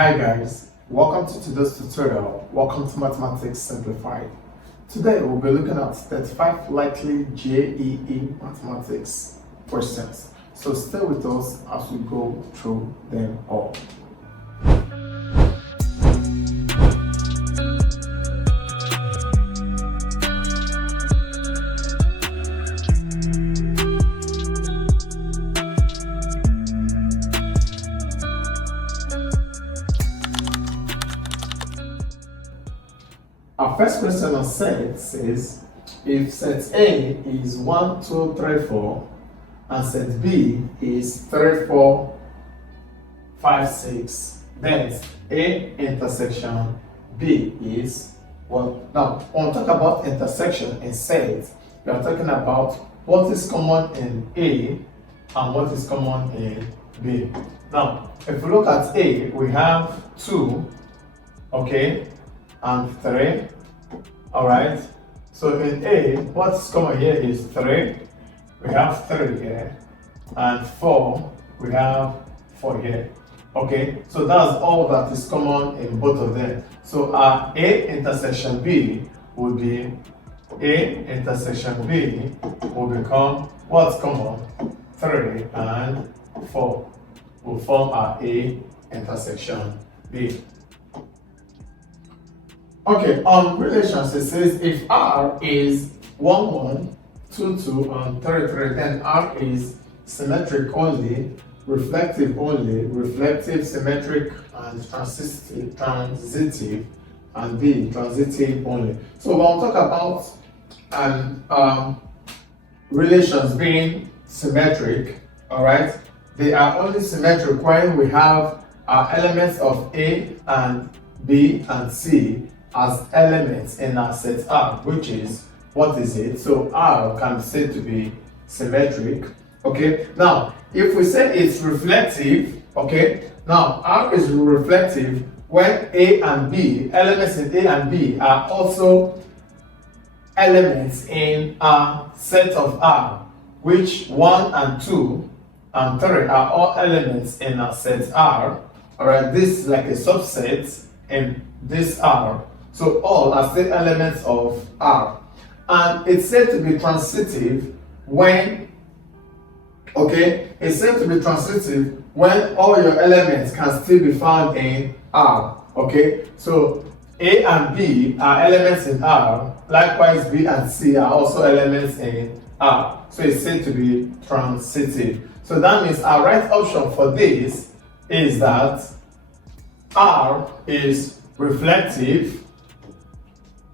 Hi guys, welcome to today's tutorial. Welcome to Mathematics Simplified. Today we'll be looking at 35 likely JEE Mathematics questions. So stay with us as we go through them all. Our first question on set says, if set A is 1, 2, 3, 4, and set B is 3, 4, 5, 6, then A intersection B is what? Now, when we talk about intersection in sets, we are talking about what is common in A and what is common in B. Now, if we look at A, we have 2, okay, and 3. Alright, so in A, what's common here is 3. We have 3 here, and 4, we have 4 here. Okay, so that's all that is common in both of them. So our A intersection B would be A intersection B will become what's common? 3 and 4 will form our A intersection B. Okay, on relations, it says if R is 1, 1, 2, 2, and 3, 3, then R is symmetric only, reflective, symmetric, and transitive, and B, transitive only. So when we talk about relations being symmetric, alright, they are only symmetric when we have our elements of A and B and C as elements in our set R, which is, what is it? So R can be said to be symmetric. Okay, now if we say it's reflective, okay, now R is reflective when A and B, elements in A and B are also elements in a set of R, which 1 and 2 and 3 are all elements in a set R. Alright, this is like a subset in this R. So all are still elements of R. And it's said to be transitive when, okay, it's said to be transitive when all your elements can still be found in R. Okay, so A and B are elements in R, likewise B and C are also elements in R. So it's said to be transitive. So that means our right option for this is that R is reflective,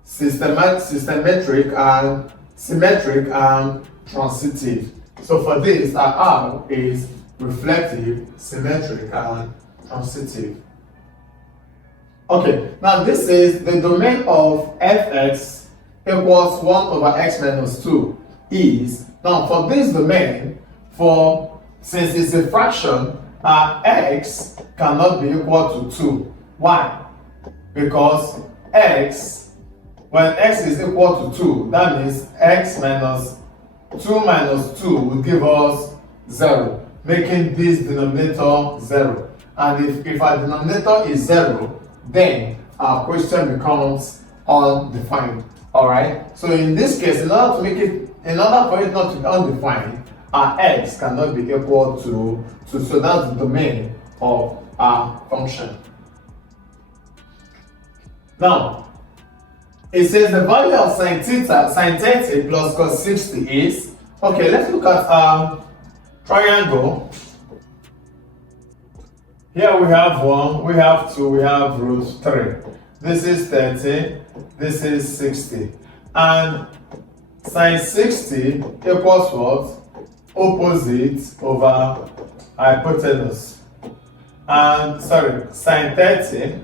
systematic and symmetric and transitive. So for this, our R is reflective, symmetric and transitive. Okay, now this is the domain of fx equals 1 over x minus 2 is, now for this domain, since it's a fraction, our x cannot be equal to 2. Why? Because when x is equal to 2, that means x minus 2 minus 2 will give us 0, making this denominator 0. And if our denominator is 0, then our question becomes undefined. Alright? So in this case, in order for it not to be undefined, our x cannot be equal to 2. So that's the domain of our function. Now, it says the value of sin 30 plus cos 60 is, okay, let's look at triangle. Here we have 1, we have 2, we have root 3. This is 30, this is 60. And sin 60 equals what? Opposite over hypotenuse. And sin 30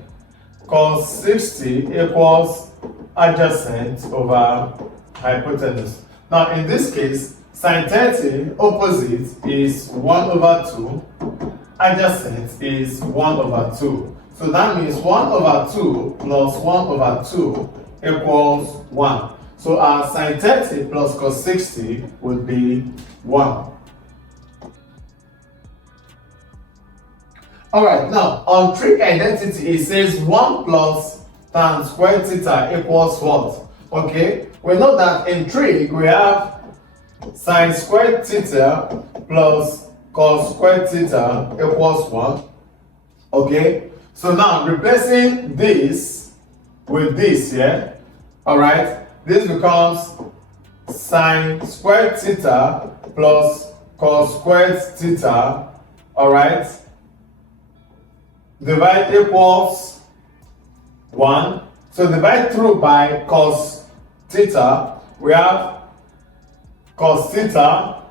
cos 60 equals adjacent over hypotenuse. Now in this case, sin 30 opposite is 1 over 2, adjacent is 1 over 2. So that means 1 over 2 plus 1 over 2 equals 1. So our sin 30 plus cos 60 would be 1. Alright, now on trig identity it says 1 plus tan squared theta equals what? Okay, we know that in trig we have sin squared theta plus cos squared theta equals 1. Okay, so now replacing this with this here, alright, this becomes sin squared theta plus cos squared theta, alright, divide equals 1. So divide through by cos theta, we have cos theta,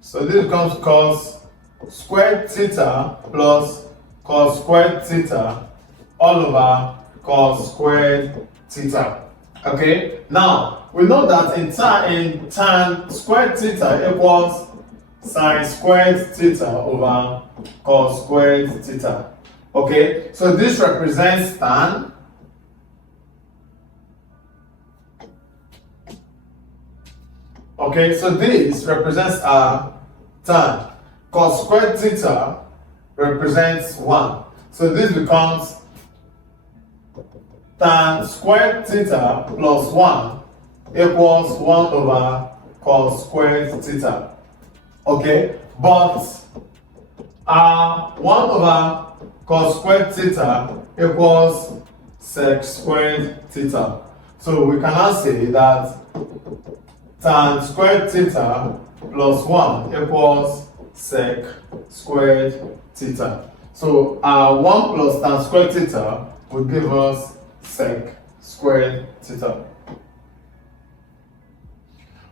so this becomes cos squared theta plus cos squared theta all over cos squared theta. Okay, now we know that in tan squared theta equals sin squared theta over cos squared theta. Okay, so this represents tan. Okay, so this represents tan. Cos squared theta represents 1. So this becomes tan squared theta plus 1 equals 1 over cos squared theta. Okay, but 1 over cos squared theta equals sec squared theta. So we can now say that tan squared theta plus 1 equals sec squared theta. So 1 plus tan squared theta will give us sec squared theta.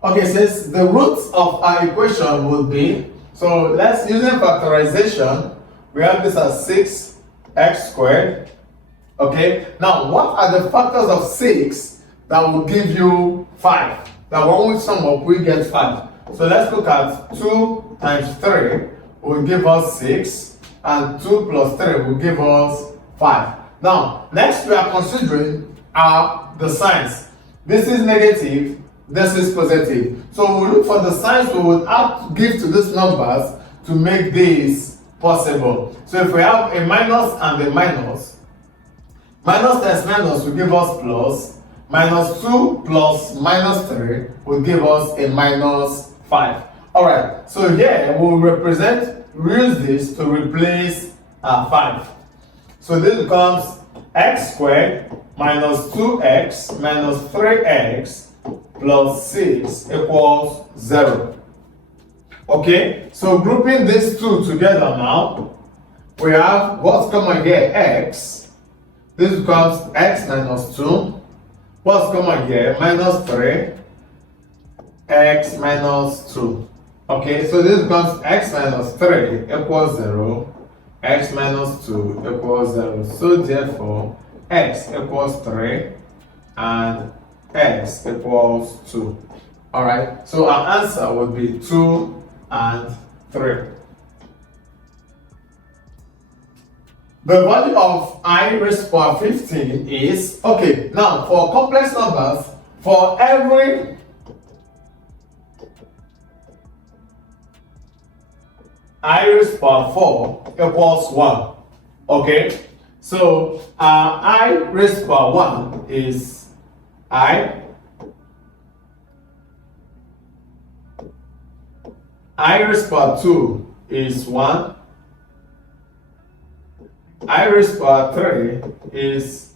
Okay, since the roots of our equation would be, so let's using factorization, we have this as 6x squared. Okay, now what are the factors of 6 that will give you 5? That when we sum up, we get 5. So let's look at 2 times 3 will give us 6, and 2 plus 3 will give us 5. Now, next we are considering the signs. This is negative, this is positive. So we look for the signs we would have to give to these numbers to make this possible. So if we have a minus and a minus, minus times minus will give us plus, minus 2 plus minus 3 will give us a minus 5. Alright, so here we'll use this to replace 5. So this becomes x squared minus 2x minus 3x plus 6 equals 0. Okay, so grouping these two together now, we have what's common here, x. This becomes x minus 2. What's common here, minus 3, x minus 2. Okay, so this becomes x minus 3 equals 0, x minus 2 equals 0. So therefore, x equals 3 and x equals 2. Alright, so our answer would be 2 and 3. The value of I raised to power 15 is, okay, now for complex numbers, for every I raised to power 4 equals 1. Okay, so I raised to power 1 is I raised to power 2 is 1. I raised to power 3 is,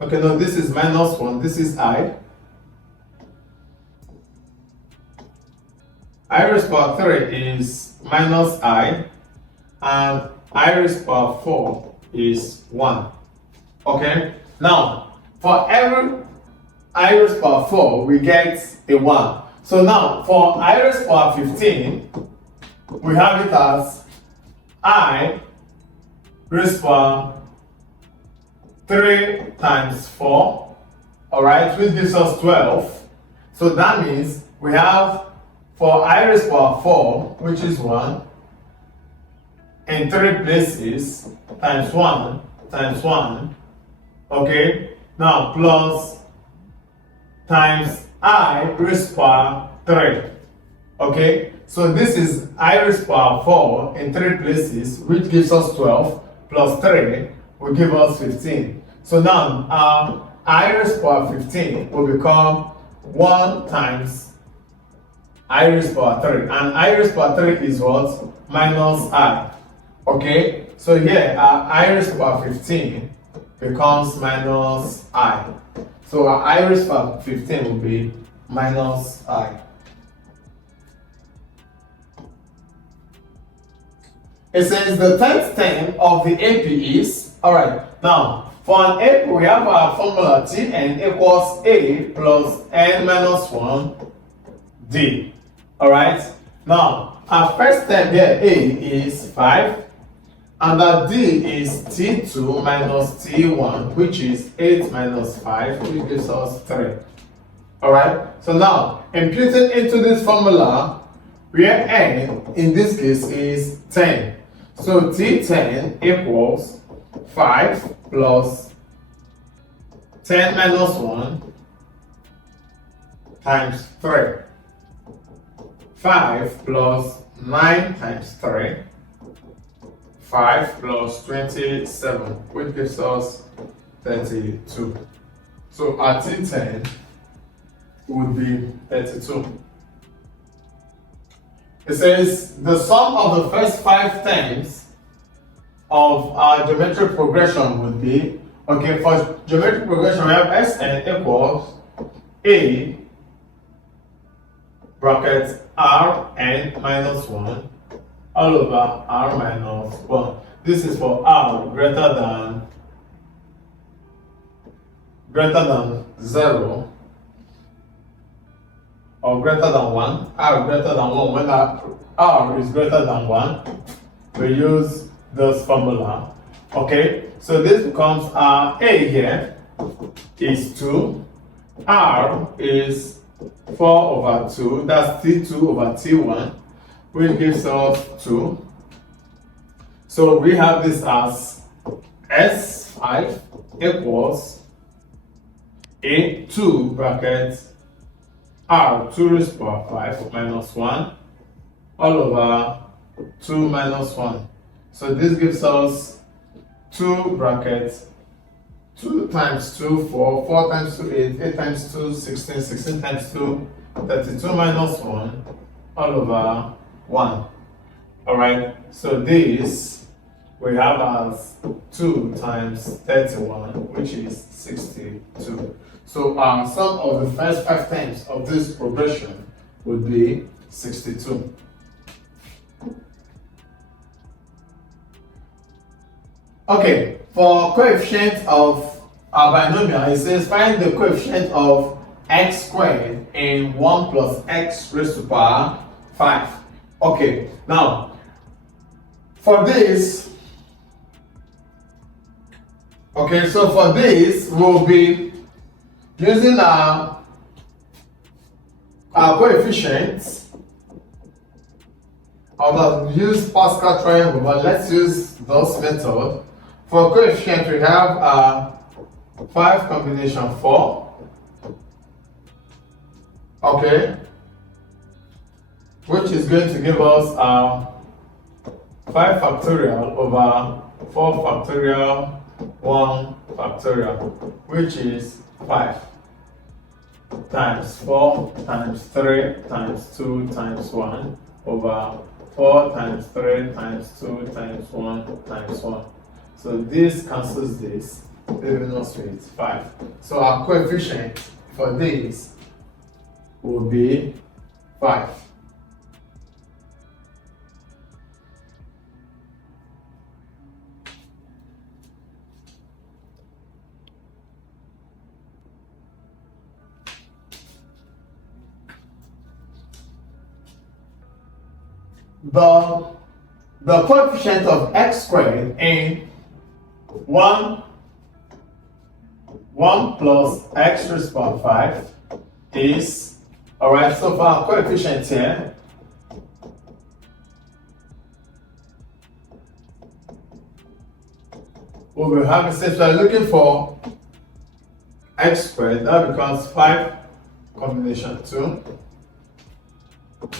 okay, no, this is minus 1, this is I raised to power 3 is minus I, and I raised to power 4 is 1. Okay, now for every I raised to power 4 we get a 1. So now for I raised to power 15 we have it as I raised to power 3 times 4, alright, which gives us 12. So that means we have for I raised to power 4, which is 1, in 3 places, times 1 times 1, okay, now plus times I raised to power 3, okay, So this is I raised to power 4 in 3 places, which gives us 12, plus 3 will give us 15. So now our I raised to power 15 will become 1 times I raised to power 3. And I raised to power 3 is what? Minus I. Okay? So here our I raised to power 15 becomes minus I. So our I raised to power 15 will be minus I. It says the 10th term of the AP is, alright, now for an AP we have our formula Tn equals A plus n minus 1 D. Alright, now our first term here A is 5 and our D is T2 minus T1, which is 8 minus 5, which gives us 3. Alright, so now imputing into this formula where n in this case is 10. So T10 equals 5 plus 10 minus 1 times 3. 5 plus 9 times 3. 5 plus 27, which gives us 32. So our T10 would be 32. It says the sum of the first 5 terms of our geometric progression would be, okay, for geometric progression we have Sn equals A bracket Rn minus 1 all over R minus 1. This is for R greater than 0 or greater than 1, R greater than 1. When R is greater than 1, we use this formula. Okay, so this becomes A here is 2, R is 4 over 2, that's T2 over T1, which gives us 2. So we have this as S5 equals A2 bracket R 2 raised to power 5 minus 1 all over 2 minus 1. So this gives us 2 brackets 2 times 2 4, 4 times 2 8, 8 times 2 16, 16 times 2 32 minus 1 all over 1. Alright, so this we have as 2 times 31, which is 62. So our sum of the first 5 terms of this progression would be 62. Okay, for coefficient of our binomial, it says find the coefficient of x squared in 1 plus x raised to power 5. Okay, now for this, okay, so for this we'll be using our coefficients. I'll use Pascal triangle, but let's use this method. For coefficient, we have 5 combination 4. Okay, which is going to give us 5 factorial over 4 factorial 1 factorial, which is 5 times 4 times 3 times 2 times 1 over 4 times 3 times 2 times 1 times 1. So this cancels this, leaving us with 5. So our coefficient for this will be 5. The coefficient of x squared in 1 plus x raised to power 5 is, alright, so for our coefficient here, we'll be having, since we're looking for x squared, that becomes 5 combination 2,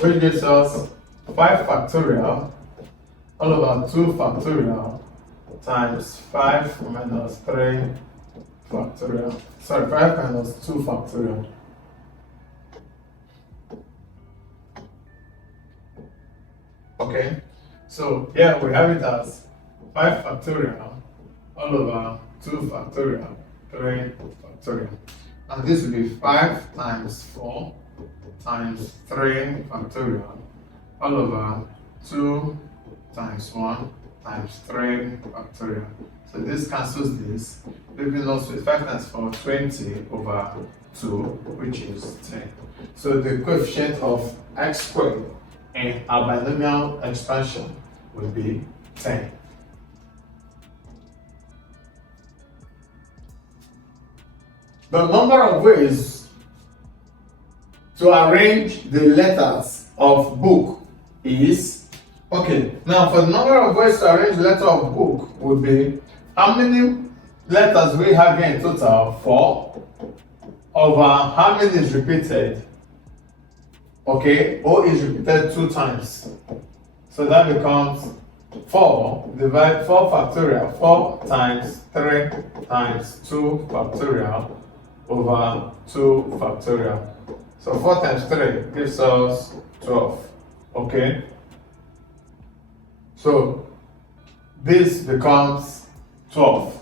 which gives us 5 factorial all over 2 factorial times 5 minus 3 factorial. Sorry, 5 minus 2 factorial. Okay, so here we have it as 5 factorial all over 2 factorial, 3 factorial. And this will be 5 times 4 times 3 factorial all over 2 times 1 times 3 factorial. So this cancels this, leaving us with 5 times 4, 20 over 2, which is 10. So the coefficient of x squared in our binomial expansion will be 10. The number of ways to arrange the letters of book is, okay, now for the number of ways to arrange the letter of book would be, how many letters we have here in total? 4 over how many is repeated? Okay, O is repeated 2 times. So that becomes 4 divide 4 factorial, 4 times 3 times 2 factorial over 2 factorial. So 4 times 3 gives us 12. Okay? So this becomes 12.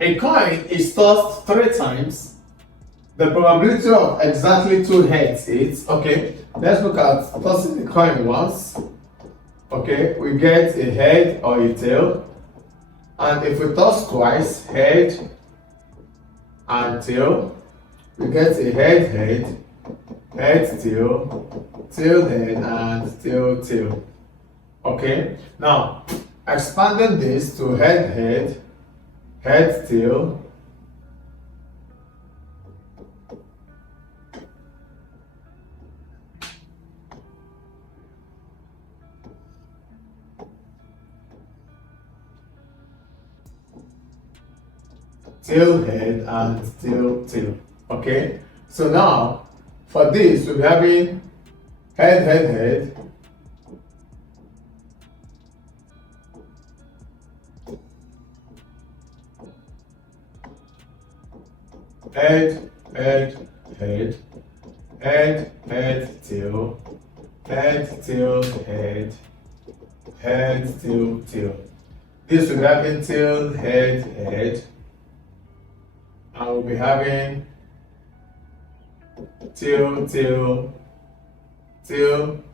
A coin is tossed 3 times. The probability of exactly 2 heads is, okay, let's look at tossing the coin once. Okay, we get a head or a tail. And if we toss twice, head and tail, we get a head, head, head, tail, tail, head, and tail, tail. Okay, now expanding this to head, head, head, tail, tail, head, and tail, tail. Okay, so now for this we'll be having head, head, head, head, head, head, head, head, tail, head, tail, head, head, tail, tail. This will be having tail, head, head, and we'll be having tail, tail, tail,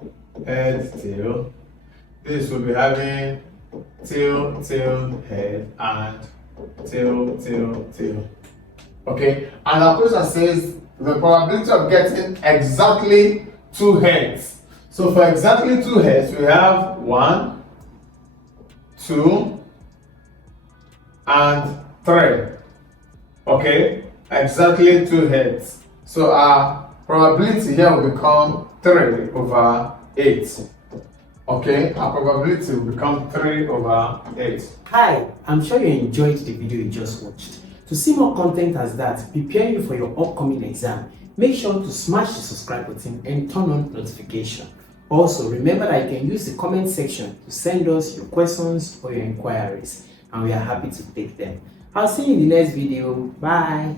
head, tail. This will be having tail, tail, head, and tail, tail, tail. Okay, and our question says the probability of getting exactly 2 heads. So for exactly 2 heads, we have 1, 2, and 3. Okay, exactly 2 heads. So our probability here will become 3 over 8. Okay, our probability will become 3 over 8. Hi, I'm sure you enjoyed the video you just watched. To see more content as that, preparing you for your upcoming exam, make sure to smash the subscribe button and turn on notification. Also, remember that you can use the comment section to send us your questions or your inquiries, and we are happy to take them. I'll see you in the next video. Bye.